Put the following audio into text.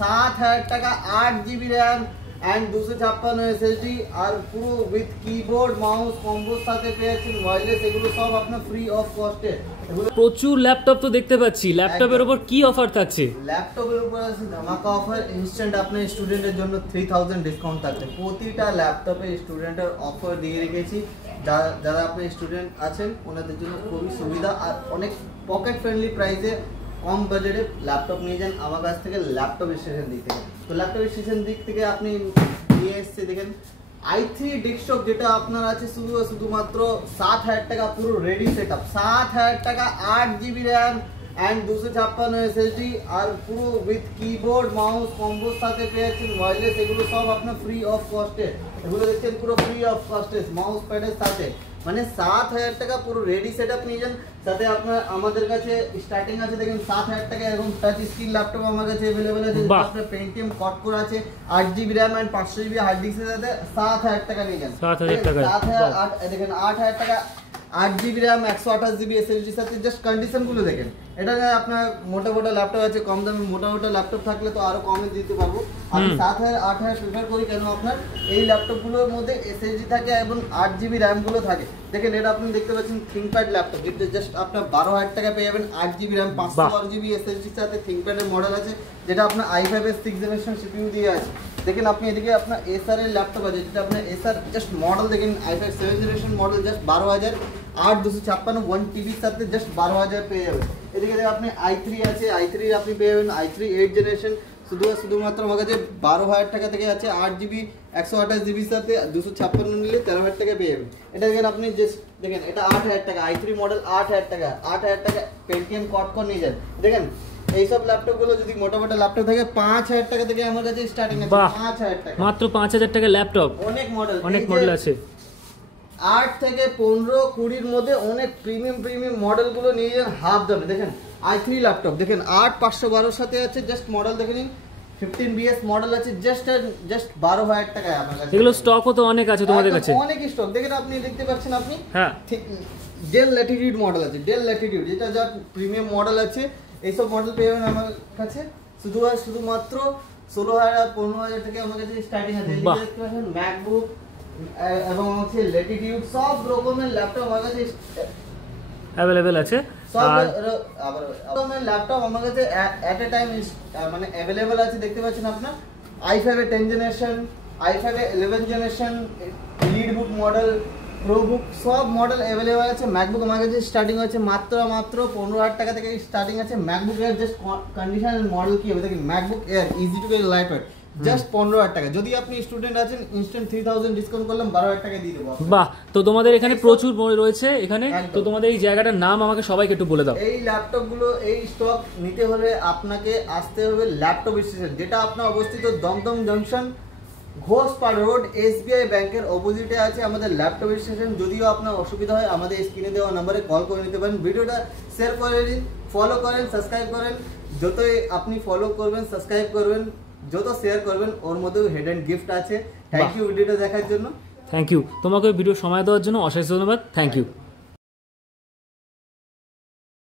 7000 টাকা 8GB RAM and 256 SSD আর পুরো with keyboard mouse কম্বোর সাথে পেয়েছেন ওয়্যারলেস, এগুলো সব আপনার ফ্রি অফ কস্টে। প্রচুর ল্যাপটপ তো দেখতে পাচ্ছি, ল্যাপটপের উপর কি অফার থাকছে? ল্যাপটপের উপর আছে ধামাকা অফার, ইনস্ট্যান্ট আপনার স্টুডেন্টের জন্য 3000 ডিসকাউন্ট থাকছে। প্রতিটা ল্যাপটপে স্টুডেন্টের অফার দিয়ে রেখেছি, যারা আপনার স্টুডেন্ট আছেন ওনাদের জন্য খুবই সুবিধা আর অনেক পকেট ফ্রেন্ডলি প্রাইসে কম বাজেটে ল্যাপটপ নিয়ে যান আমার কাছ থেকে ল্যাপটপ স্টেশন দিক থেকে। তো ল্যাপটপ স্টেশন দিক থেকে আপনি নিয়ে এসছে দেখেন i3 ডেস্কটপ, যেটা আপনার আছে শুধুমাত্র 7000 টাকা পুরো রেডি সেটআপ, 7000 টাকা 8GB র্যাম এন্ড 256 SSD আর পুরো উইথ কিবোর্ড মাউস কম্বোর সাথে পেয়েছেন ওয়্যারলেস, এগুলো সব আপনার ফ্রি অফ কস্টে। এগুলো দেখছেন পুরো ফ্রি অফ কস্টে মাউস প্যাডের সাথে, মানে 7000 টাকা পুরো রেডি সেটআপ নিয়ে যান। সাথে আপনার আমাদের কাছে স্টার্টিং আছে দেখেন 7000 টাকা এরকম টাচ স্ক্রিন ল্যাপটপ আমার কাছে अवेलेबल আছে, আপনার পেন্টিয়াম কোড কোর আছে 8GB RAM and 500GB hard ডিস্কের সাথে 7000 টাকা নিয়ে যান। 7000 টাকা 7000 দেখেন 8000 টাকা 8GB র্যাম 128GB SSD সাথে। জাস্ট কন্ডিশন গুলো দেখেন, এটা আপনার মোটা ল্যাপটপ আছে, কম দামে মোটা ল্যাপটপ থাকলে তো আরো কমে দিতে পারবো। আমি 7000 8000 প্রেফার করি, কেন আপনার এই ল্যাপটপ গুলোর মধ্যে SSD থাকে এবং 8GB র্যাম গুলো থাকে। দেখেন এটা আপনি দেখতে পাচ্ছেন থিংকপ্যাড ল্যাপটপ, যেটা জাস্ট আপনার 12000 টাকা পেয়ে যাবেন 8GB র্যাম 512GB SSD সাথে। থিংকপ্যাডের মডেল আছে যেটা আপনার i5 এর 6th জেনারেশন CPU দিয়ে আছে। দেখেন আপনি এদিকে আপনার এসার এর ল্যাপটপ আছে, যেটা আপনার এসার জাস্ট মডেল দেখেন i5 7th generation model, just 12000 256 1TB সাথে জাস্ট 12000 পেয়ে যাবেন। এদিকে আপনি i3 আছে, i3 আপনি পেয়ে যাবেন i3 8th জেনারেশন শুধুমাত্র আমার কাছে 12000 টাকা থেকে আছে 8GB 128GB সাথে 256 নিলে 13000 টাকা পেয়ে যাবেন। এটা দেখেন আপনি জাস্ট দেখেন এটা 8000 টাকা i3 মডেল 8000 টাকা পেন্টিয়াম কোড কোর নিয়ে যান। দেখেন এই সব ল্যাপটপ গুলো যদি মোটা ল্যাপটপ থাকে 5000 টাকা থেকে আমার কাছে স্টার্টিং আছে, 5000 টাকা মাত্র 5000 টাকা ল্যাপটপ। অনেক মডেল আছে 8 থেকে 15 20 মধ্যে অনেক প্রিমিয়াম মডেল গুলো নিয়ে যান হাফ দামে। দেখেন i3 ল্যাপটপ দেখেন 8512 সাথে আছে, জাস্ট মডেল দেখে নিন 15BS মডেল আছে, জাস্ট 12000 টাকায় আমার কাছে। এগুলো স্টকও তো অনেক আছে তোমাদের কাছে, অনেক স্টক দেখেন আপনি দেখতে পাচ্ছেন আপনি। হ্যাঁ ডেল ল্যাটিটিউড মডেল আছে, ডেল ল্যাটিটিউড যেটা যা প্রিমিয়াম মডেল আছে, এইসব মডেল পেয়ে যাবেন আমার কাছে শুধুমাত্র 16000 15000 থেকে আমার কাছে স্টার্টিং আছে। দেখতে পাচ্ছেন ম্যাকবুক এবং হচ্ছে ল্যাটিটিউড সব রকমের ল্যাপটপ আমার কাছে अवेलेबल আছে। সব রকমের ল্যাপটপ আমার কাছে এট এ টাইম মানে अवेलेबल আছে। দেখতে পাচ্ছেন আপনার i5 এর 10th জেনারেশন, i5 এর 11th জেনারেশন, লিড বুক মডেল, প্রো বুক সব মডেল अवेलेबल আছে। ম্যাকবুক আমার কাছে স্টার্টিং আছে মাত্র 15000 টাকা থেকে স্টার্টিং আছে। ম্যাকবুক এর জাস্ট কন্ডিশন মডেল কি হবে দেখেন, MacBook air easy to carry light weight just 15000 টাকা। যদি আপনি স্টুডেন্ট আছেন ইনস্ট্যান্ট 3000 ডিসকাউন্ট করলাম 12000 টাকা দিয়ে দেবো। বাহ, তো তোমাদের এখানে প্রচুর রয়েছে এখানে, তো তোমাদের এই জায়গাটার নাম আমাকে সবাইকে একটু বলে দাও। এই ল্যাপটপ গুলো এই স্টক নিতে হলে আপনাকে আসতে হবে ল্যাপটপ স্টেশন, যেটা আপনার অবস্থিত দমদম জংশন ঘোষপাড় রোড SBI ব্যাংকের অপোজিটে আছে আমাদের ল্যাপটপ স্টেশন। যদিও আপনার অসুবিধা হয় আমাদের স্ক্রিনে দেওয়া নম্বরে কল করে নিতে পারেন। ভিডিওটা শেয়ার করে দিন, ফলো করেন, সাবস্ক্রাইব করেন। যতই আপনি ফলো করবেন সাবস্ক্রাইব করবেন যত শেয়ার করবেন ওর মধ্যেও হেডেন গিফট আছে। থ্যাংক ইউ ভিডিওটা দেখার জন্য। থ্যাংক ইউ তোমাকে ভিডিও সময় দেওয়ার জন্য অশেষ ধন্যবাদ। Thank you.